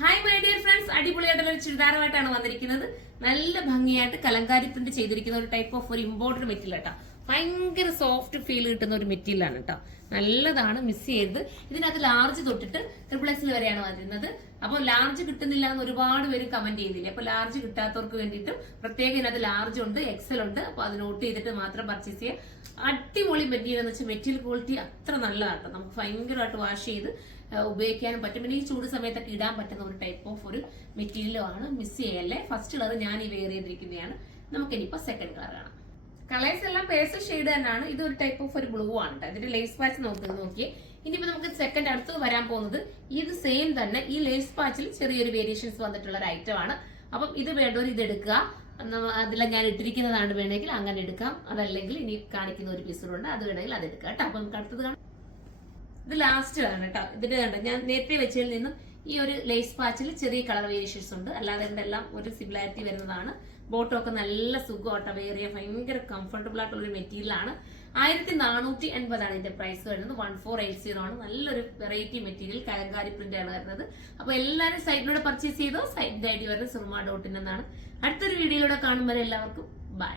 Hi my dear friends, അടിപൊളിയായിട്ടുള്ള ഒരു ചുരിദാറുമായിട്ടാണ് വന്നിരിക്കുന്നത്. നല്ല ഭംഗിയായിട്ട് കലങ്കാരി പ്രിന്റ് ചെയ്തിരിക്കുന്ന ഒരു ടൈപ്പ് ഓഫ് ഒരു ഇമ്പോർട്ടഡ് മെറ്റീരിയൽ കേട്ടോ. ഭയങ്കര സോഫ്റ്റ് ഫീൽ കിട്ടുന്ന ഒരു മെറ്റീരിയൽ ആണ് കേട്ടോ. നല്ലതാണ്, മിസ് ചെയ്ത്. ഇതിനകത്ത് ലാർജ് തൊട്ടിട്ട് XXL വരെയാണ് വരുന്നത്. അപ്പോൾ ലാർജ് കിട്ടുന്നില്ല എന്ന് ഒരുപാട് പേര് കമന്റ് ചെയ്തില്ലേ. അപ്പൊ ലാർജ് കിട്ടാത്തവർക്ക് വേണ്ടിയിട്ടും പ്രത്യേകം ഇതിനകത്ത് ലാർജ് ഉണ്ട്, XL ഉണ്ട്. അപ്പൊ അത് നോട്ട് ചെയ്തിട്ട് മാത്രം പർച്ചേസ് ചെയ്യുക. അടിപൊളി മെറ്റീരിയൽ എന്ന് വെച്ചാൽ മെറ്റീരിയൽ ക്വാളിറ്റി അത്ര നല്ലതാണ്. നമുക്ക് ഭയങ്കരമായിട്ട് വാഷ് ചെയ്ത് ഉപയോഗിക്കാനും പറ്റും. പിന്നെ ഈ ചൂട് സമയത്തൊക്കെ ഇടാൻ പറ്റുന്ന ഒരു ടൈപ്പ് ഓഫ് ഒരു മെറ്റീരിയലും ആണ്. മിസ് ചെയ്യല്ലേ. ഫസ്റ്റ് കളർ ഞാൻ ഈ വെയർ ചെയ്തിരിക്കുന്നതാണ്. നമുക്കിനിപ്പോ സെക്കൻഡ് കളർ കാണാം. കളേഴ്സ് എല്ലാം പേസ്റ്റൽ ഷെയ്ഡ് തന്നെയാണ്. ഇത് ഒരു ടൈപ്പ് ഓഫ് ഒരു ബ്ലൂ ആണ് കേട്ടോ. ഇതിന്റെ ലേസ് പാച്ച് നോക്കിയേ. ഇനിയിപ്പോ നമുക്ക് സെക്കൻഡ് അടുത്ത് വരാൻ പോകുന്നത് ഇത് സെയിം തന്നെ. ഈ ലേസ് പാച്ചിൽ ചെറിയൊരു വേരിയേഷൻസ് വന്നിട്ടുള്ള ഒരു ഐറ്റം ആണ്. അപ്പം ഇത് വേണ്ടവർ ഇത് എടുക്കുക. അതിൽ ഞാൻ ഇട്ടിരിക്കുന്നതാണ്, വേണമെങ്കിൽ അങ്ങനെ എടുക്കാം. അതല്ലെങ്കിൽ ഇനി കാണിക്കുന്ന ഒരു പീസുകളുണ്ട്, അത് വേണമെങ്കിൽ അത് എടുക്കാം കേട്ടോ. അപ്പൊ നമുക്ക് അടുത്തത് കാണാം. ഇത് ലാസ്റ്റ് ആണ് കേട്ടോ. ഇതിന്റെ കണ്ടോ, ഞാൻ നേരത്തെ വെച്ചതിൽ നിന്നും ഈ ഒരു ലേസ് പാച്ചിൽ ചെറിയ കളർ വേരിയേഷൻസ് ഉണ്ട്. അല്ലാതെ എല്ലാം ഒരു സിമിലാരിറ്റി വരുന്നതാണ്. ബോട്ടം ഒക്കെ നല്ല സുഖമായിട്ട് വെയർ ചെയ്യാൻ ഭയങ്കര കംഫർട്ടബിൾ ആയിട്ടുള്ള ഒരു മെറ്റീരിയൽ ആണ്. 1480 ആണ് ഇതിന്റെ പ്രൈസ് വരുന്നത്. 1480 ആണ്. നല്ലൊരു വെറൈറ്റി മെറ്റീരിയൽ, കലങ്കാരി പ്രിന്റ് ആണ് വരുന്നത്. അപ്പൊ എല്ലാവരും സൈറ്റിലൂടെ പർച്ചേസ് ചെയ്തോ. സൈറ്റിന്റെ ഐഡി വരുന്നത് surma.in എന്നാണ്. അടുത്തൊരു വീഡിയോയിലൂടെ കാണുമ്പോൾ എല്ലാവർക്കും